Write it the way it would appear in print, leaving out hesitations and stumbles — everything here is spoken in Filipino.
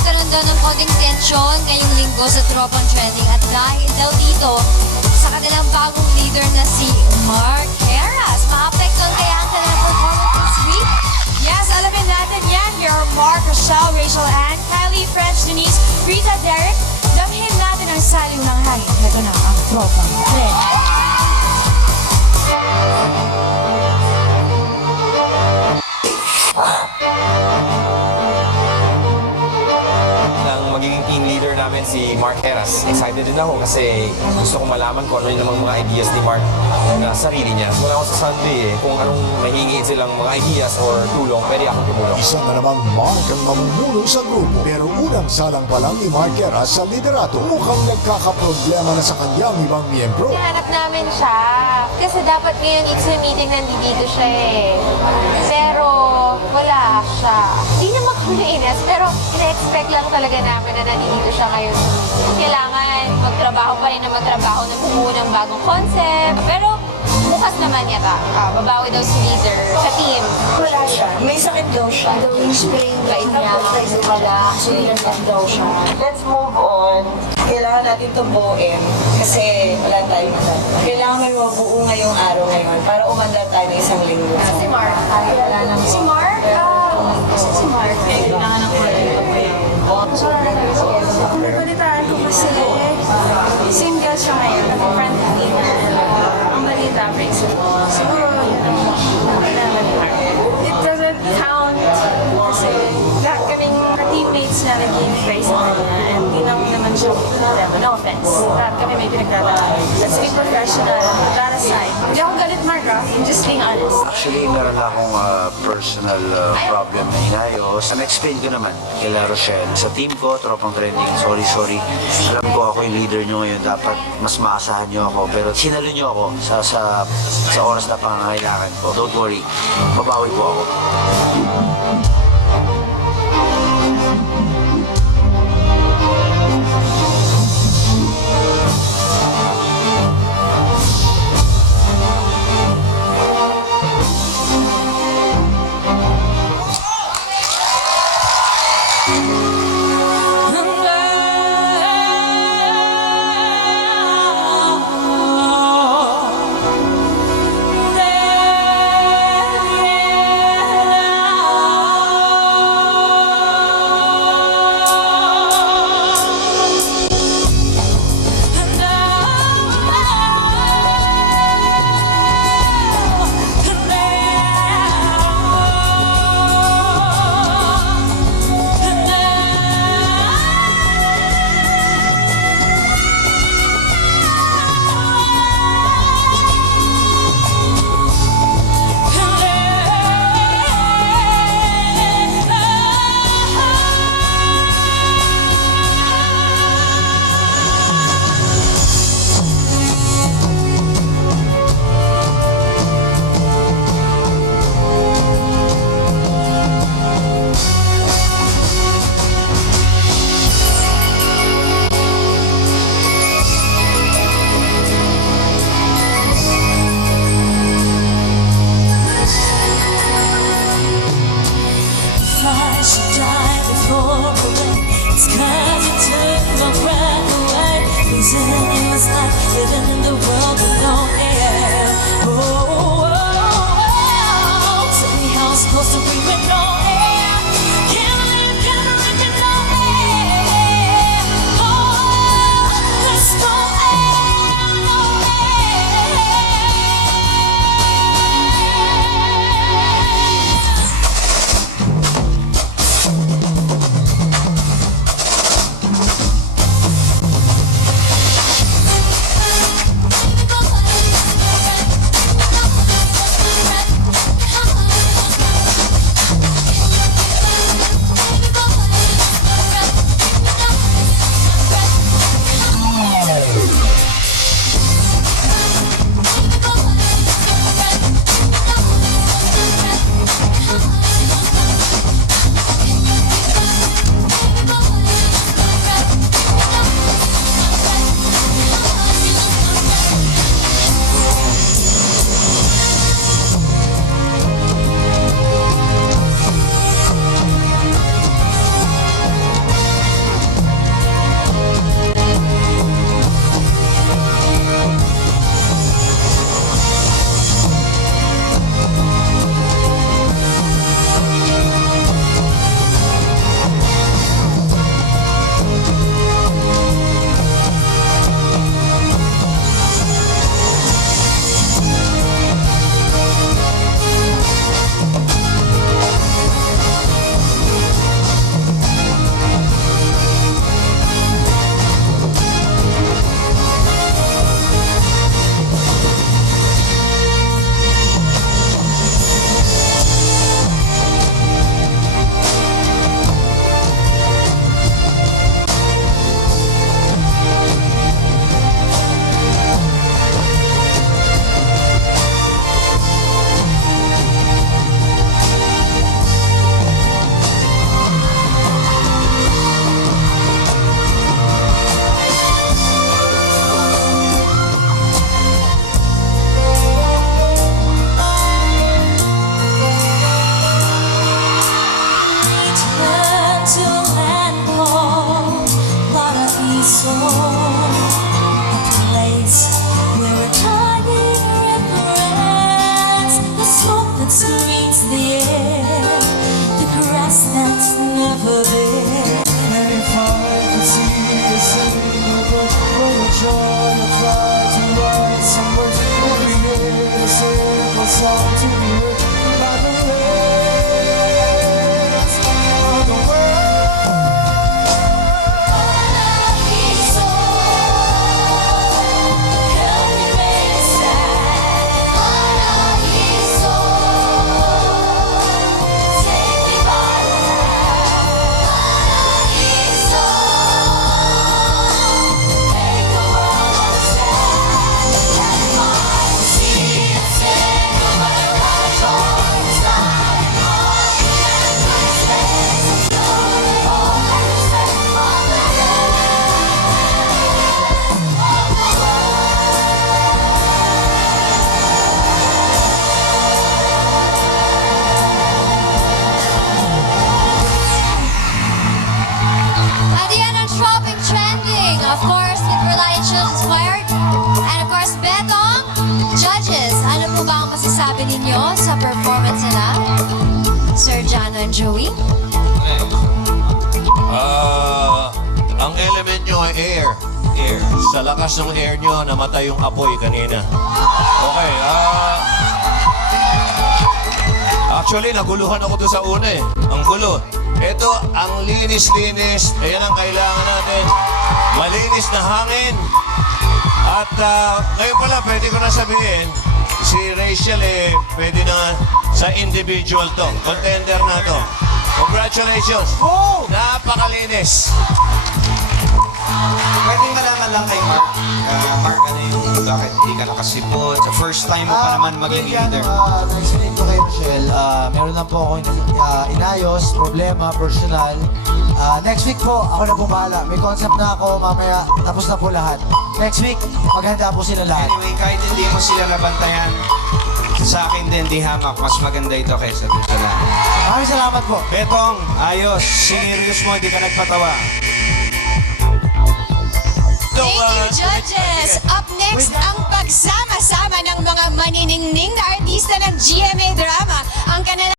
nagkaroon daw ng konting tensyon ngayong linggo sa Tropang Trending at dahil daw dito sa kanilang bagong leader na si Mark Heras. Maapektuhan kaya ang kanilang performance this week? Yes, alamin natin yan. Here are Mark, Rochelle, Rachel Ann, Kylie, French, Denise, Rita, Derek. Damhin natin ang saliw ng hangin. Ito na ang Tropang Trending. Nang magiging team leader namin si Mark Heras. Excited din ako kasi gusto kong malaman kung ano yung namang mga ideas ni Mark na sarili niya. Wala ako sa Sunday kung anong mahingi silang mga ideas or tulong, pwede akong tumulong. Isa na namang Mark ang mamumuno sa grupo. Pero unang salang pa lang ni Mark Heras sa liderato, mukhang nagkakaproblema na sa kanyang ibang miyembro. Hanap namin siya. Kasi dapat ngayon XM meeting nandito siya eh. Pero wala siya. Hindi naman kami inas, pero ina-expect lang talaga namin na nandito siya ngayon. Kailangan magtrabaho pa rin na magtrabaho na bumuo ng bagong concept. Pero bukas naman yata. Babawi daw si leader sa team. Wala siya. May sakit daw siya. Yung sprain daw niya. Wala. Sulitan daw siya. Let's move on. Kailangan natin ito buuin kasi wala tayong magagawa. Kailangan may mabuo ngayong araw ngayon para umandar tayo ng isang linggo. Si Mark. Wala lang. Si Mark? Si Mark. Kailangan ng kwento ko yan. Nabalitaan ko kasi single siya ngayon. Friend niya. Ang balita, breaks it. Siguro, yun ang it doesn't count kasi lahat kaming teammates na naging face na and hindi naman siya problema. No offense. Lahat kami may pinagdadaan. Let's be professional. That aside. Hindi ako galit, Mark. I'm just being honest. Actually, meron na akong personal problem na inayos. Na-explain ko naman kila Rochelle. Sa team ko, Tropang Trending, sorry. Alam ko ako yung leader nyo ngayon. Dapat mas maasahan nyo ako. Pero sinalo nyo ako sa oras na pangangailangan ko. Don't worry, babawi po ako. Reliance Children's Choir. And of course, Betong, judges, ano po ba ang masasabi ninyo sa performance nila? Sir Jano and Joey? Ang element nyo ay air. Air. Sa lakas ng air nyo, namatay yung apoy kanina. Okay, actually, naguluhan ako doon sa una eh. Ang gulo. Ito, ang linis-linis. Ayan ang kailangan natin. Malinis na hangin. At ngayon pala, pwede ko na sabihin, si Rachel pwede na sa individual to. Contender na to. Congratulations. Napakalinis. Pwede malaman lang kay Mark. Mark, ano yung bakit hindi ka nakasipot? Sa first time mo pa naman maging leader. Na-explain ko kay Rochelle, meron lang po ako inayos, problema, personal. Next week po, ako na po bahala. May concept na ako, mamaya tapos na po lahat. Next week, maghanda po sila lahat. Anyway, kahit hindi mo sila nabantayan, sa akin din, di hamak. Mas maganda ito kaysa dun sa lahat. Maraming salamat po. Betong, ayos. Sinirius mo, hindi ka nagpatawa. Thank you, judges! Up next, ang pagsama-sama ng mga maniningning na artista ng GMA Drama. Ang kanila